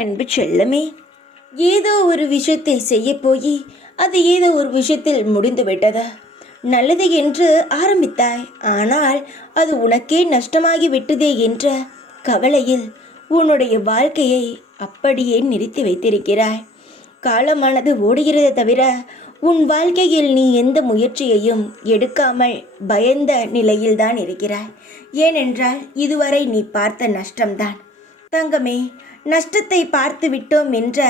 அன்பு செல்லமே, ஏதோ ஒரு விஷயத்தை செய்ய போய் அது ஏதோ ஒரு விஷயத்தில் முடிந்து விட்டது. நல்லது என்று ஆரம்பித்தாய், ஆனால் அது உனக்கே நஷ்டமாகி விட்டதே என்ற கவலையில் உன்னுடைய வாழ்க்கையை அப்படியே நிறுத்தி வைத்திருக்கிறாய். காலமானது ஓடுகிறதே தவிர உன் வாழ்க்கையில் நீ எந்த முயற்சியையும் எடுக்காமல் பயந்த நிலையில்தான் இருக்கிறாய். ஏனென்றால் இதுவரை நீ பார்த்த நஷ்டம்தான். தங்கமே, நஷ்டத்தை பார்த்து விட்டோம் என்ற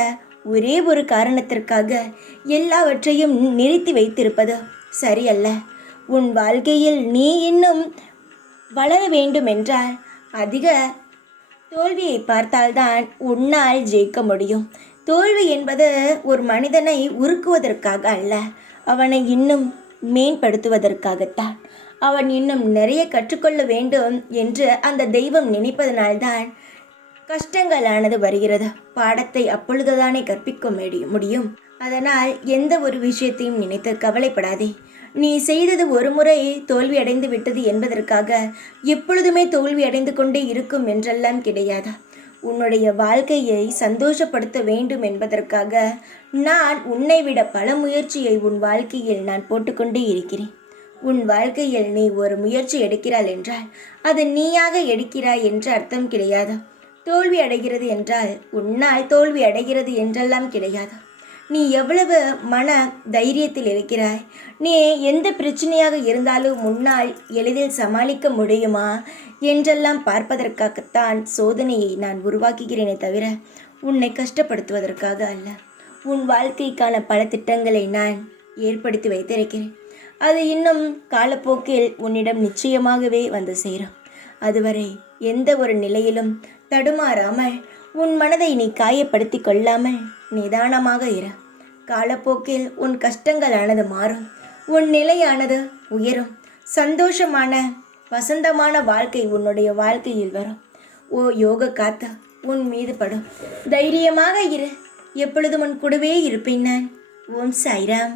ஒரே ஒரு காரணத்திற்காக எல்லாவற்றையும் நிறுத்தி வைத்திருப்பது சரியல்ல. உன் வாழ்க்கையில் நீ இன்னும் வளர வேண்டுமென்றால் அதிக தோல்வியை பார்த்தால்தான் உன்னால் ஜெயிக்க முடியும். தோல்வி என்பது ஒரு மனிதனை உருக்குவதற்காக அல்ல, அவனை இன்னும் மேம்படுத்துவதற்காகத்தான். அவன் இன்னும் நிறைய கற்றுக்கொள்ள வேண்டும் என்று அந்த தெய்வம் நினைப்பதனால்தான் கஷ்டங்களானது வருகிறது. பாடத்தை அப்பொழுதுதானே கற்பிக்க முடியும். அதனால் எந்த ஒரு விஷயத்தையும் நினைத்து கவலைப்படாதே. நீ செய்தது ஒரு முறை தோல்வி அடைந்து விட்டது என்பதற்காக எப்பொழுதுமே தோல்வி அடைந்து கொண்டே இருக்கும் என்றெல்லாம் கிடையாது. உன்னுடைய வாழ்க்கையை சந்தோஷப்படுத்த வேண்டும் என்பதற்காக நான் உன்னை விட பல முயற்சியை உன் வாழ்க்கையில் நான் போட்டுக்கொண்டே இருக்கிறேன். உன் வாழ்க்கையில் நீ ஒரு முயற்சி எடுக்கிறாள் என்றால் அது நீயாக எடுக்கிறாய் என்று அர்த்தம் கிடையாது. தோல்வி அடைகிறது என்றால் உன்னால் தோல்வி அடைகிறது என்றெல்லாம் கிடையாது. நீ எவ்வளவு மன தைரியத்தில் இருக்கிறாய், நீ எந்த பிரச்சனையாக இருந்தாலும் முன்னால் எளிதில் சமாளிக்க முடியுமா என்றெல்லாம் பார்ப்பதற்காகத்தான் சோதனையை நான் உருவாக்குகிறேனே தவிர உன்னை கஷ்டப்படுத்துவதற்காக அல்ல. உன் வாழ்க்கைக்கான பல திட்டங்களை நான் ஏற்படுத்தி வைத்திருக்கிறேன். அது இன்னும் காலப்போக்கில் உன்னிடம் நிச்சயமாகவே வந்து சேரும். அதுவரை எந்த ஒரு நிலையிலும் தடுமாறாமல் உன் மனதை நீ காயப்படுத்தி கொள்ளாமல் நிதானமாக இரு. காலப்போக்கில் உன் கஷ்டங்களானது மாறும், உன் நிலையானது உயரும். சந்தோஷமான வசந்தமான வாழ்க்கை உன்னுடைய வாழ்க்கையில் வரும். ஓ யோக காத்து உன் மீது படும். தைரியமாக இரு, எப்பொழுதும் உன் கூடவே இருப்பேன் நான். ஓம் சாய்ராம்.